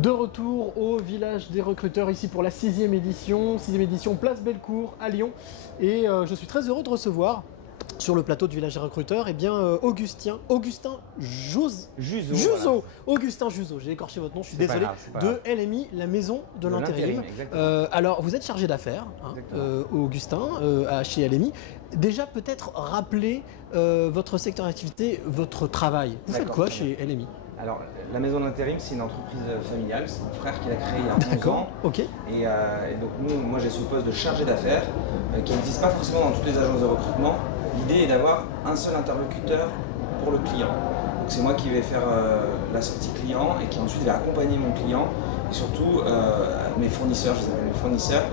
De retour au village des recruteurs, ici pour la 6e édition, Place Bellecour à Lyon. Et je suis très heureux de recevoir sur le plateau du village des recruteurs, eh bien, Augustin Juzo. Augustin Juzo, j'ai écorché votre nom, je suis désolé, de LMI, la maison de l'intérim. Alors, vous êtes chargé d'affaires, hein, Augustin, chez LMI. Déjà, peut-être rappeler votre secteur d'activité, votre travail. Vous faites quoi chez LMI? Alors, la maison d'intérim, c'est une entreprise familiale. C'est mon frère qui l'a créée il y a 11 ans. Ok. Et donc, moi, j'ai ce poste de chargé d'affaires qui n'existe pas forcément dans toutes les agences de recrutement. L'idée est d'avoir un seul interlocuteur pour le client. Donc, c'est moi qui vais faire la sortie client et qui ensuite va accompagner mon client et surtout mes fournisseurs, je les appelle mes fournisseurs,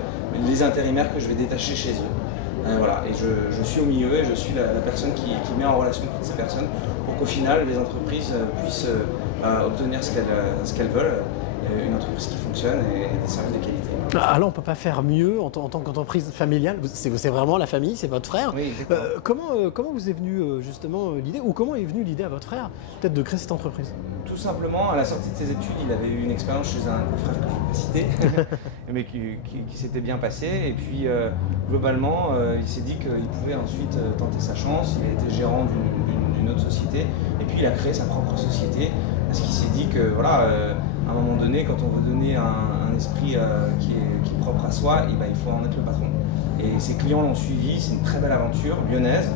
les intérimaires que je vais détacher chez eux. Voilà, et je suis au milieu et je suis la personne qui met en relation toutes ces personnes pour qu'au final les entreprises puissent obtenir ce qu'elles veulent, une entreprise qui fonctionne et des services de qualité. Ah là, on ne peut pas faire mieux en tant qu'entreprise familiale. C'est vraiment la famille, c'est votre frère. Oui, comment vous est venue justement l'idée, ou comment est venue l'idée à votre frère peut-être de créer cette entreprise? Tout simplement, à la sortie de ses études, il avait eu une expérience chez un confrère que je ne vais pas citer, mais qui s'était bien passé. Et puis, globalement, il s'est dit qu'il pouvait ensuite tenter sa chance. Il a été gérant d'une autre société. Et puis, il a créé sa propre société. Parce qu'il s'est dit que, voilà, à un moment donné, quand on veut donner un esprit qui est propre à soi, et ben, il faut en être le patron. Et ses clients l'ont suivi. C'est une très belle aventure lyonnaise.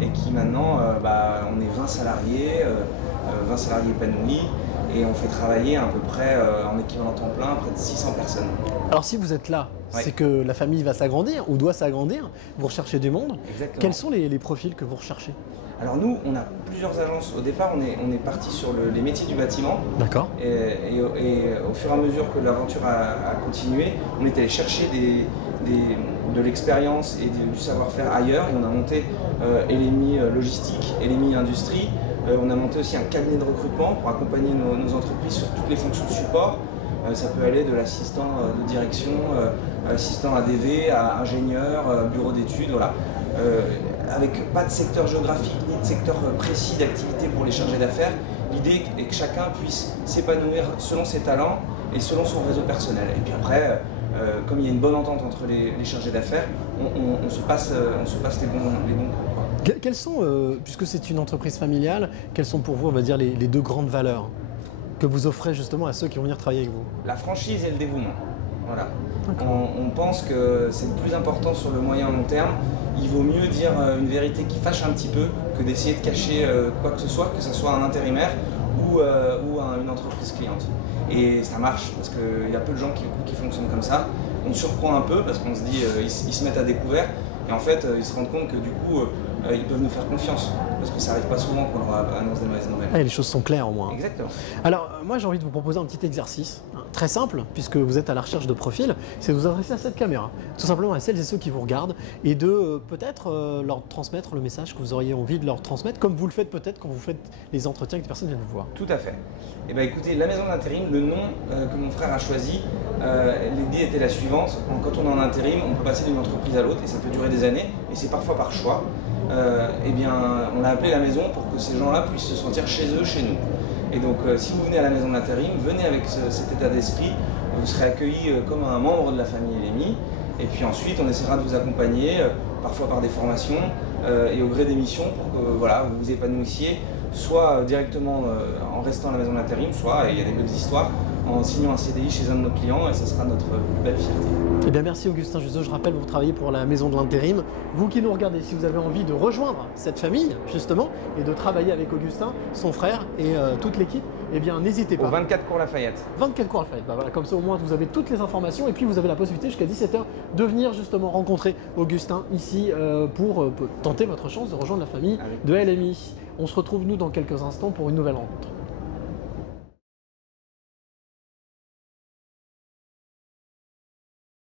Et qui maintenant, on est 20 salariés. 20 salariés épanouis et on fait travailler à peu près en équivalent temps plein près de 600 personnes. Alors si vous êtes là, c'est que la famille va s'agrandir ou doit s'agrandir, vous recherchez du monde. Exactement. Quels sont les profils que vous recherchez? Alors nous, on a plusieurs agences. Au départ, on est parti sur les métiers du bâtiment. D'accord. Et au fur et à mesure que l'aventure a continué, on est allé chercher de l'expérience et du savoir-faire ailleurs et on a monté LMI Logistique, LMI Industrie. On a monté aussi un cabinet de recrutement pour accompagner nos entreprises sur toutes les fonctions de support. Ça peut aller de l'assistant de direction, assistant ADV, à ingénieur, bureau d'études, voilà. Avec pas de secteur géographique ni de secteur précis d'activité pour les chargés d'affaires. L'idée est que chacun puisse s'épanouir selon ses talents et selon son réseau personnel. Et puis après, comme il y a une bonne entente entre les chargés d'affaires, on se passe les bons coups. Quelles sont, puisque c'est une entreprise familiale, quelles sont pour vous, on va dire, les deux grandes valeurs que vous offrez justement à ceux qui vont venir travailler avec vous? La franchise et le dévouement. Voilà. On pense que c'est le plus important sur le moyen long terme. Il vaut mieux dire une vérité qui fâche un petit peu que d'essayer de cacher quoi que ce soit un intérimaire ou une entreprise cliente. Et ça marche parce qu'il y a peu de gens qui fonctionnent comme ça. On surprend un peu parce qu'on se dit ils se mettent à découvert et en fait ils se rendent compte que du coup ils peuvent nous faire confiance parce que ça n'arrive pas souvent qu'on leur annonce des mauvaises nouvelles. Les choses sont claires au moins. Exactement. Alors moi j'ai envie de vous proposer un petit exercice très simple puisque vous êtes à la recherche de profils, c'est de vous adresser à cette caméra, tout simplement à celles et ceux qui vous regardent et de peut-être leur transmettre le message que vous auriez envie de leur transmettre comme vous le faites peut-être quand vous faites les entretiens que des personnes viennent vous voir. Tout à fait. Et bien écoutez, la maison d'intérim, le nom que mon frère a choisi, l'idée était la suivante. Quand on est en intérim, on peut passer d'une entreprise à l'autre et ça peut durer des années et c'est parfois par choix. Eh bien, on l'a appelé la maison pour que ces gens-là puissent se sentir chez eux, chez nous. Et donc, si vous venez à la maison d'intérim, venez avec cet état d'esprit, vous serez accueilli comme un membre de la famille LMI. Et puis ensuite, on essaiera de vous accompagner, parfois par des formations et au gré des missions pour que voilà, vous vous épanouissiez, soit directement en restant à la maison d'intérim, soit, et il y a des belles histoires, en signant un CDI chez un de nos clients et ça sera notre plus belle fierté. Eh bien merci Augustin Juzo, je rappelle vous travaillez pour la maison de l'intérim. Vous qui nous regardez, si vous avez envie de rejoindre cette famille justement et de travailler avec Augustin, son frère et toute l'équipe, eh bien n'hésitez pas. Au 24 cours Lafayette. 24 cours Lafayette, voilà, comme ça au moins vous avez toutes les informations et puis vous avez la possibilité jusqu'à 17 h de venir justement rencontrer Augustin ici pour tenter votre chance de rejoindre la famille de LMI. On se retrouve nous dans quelques instants pour une nouvelle rencontre.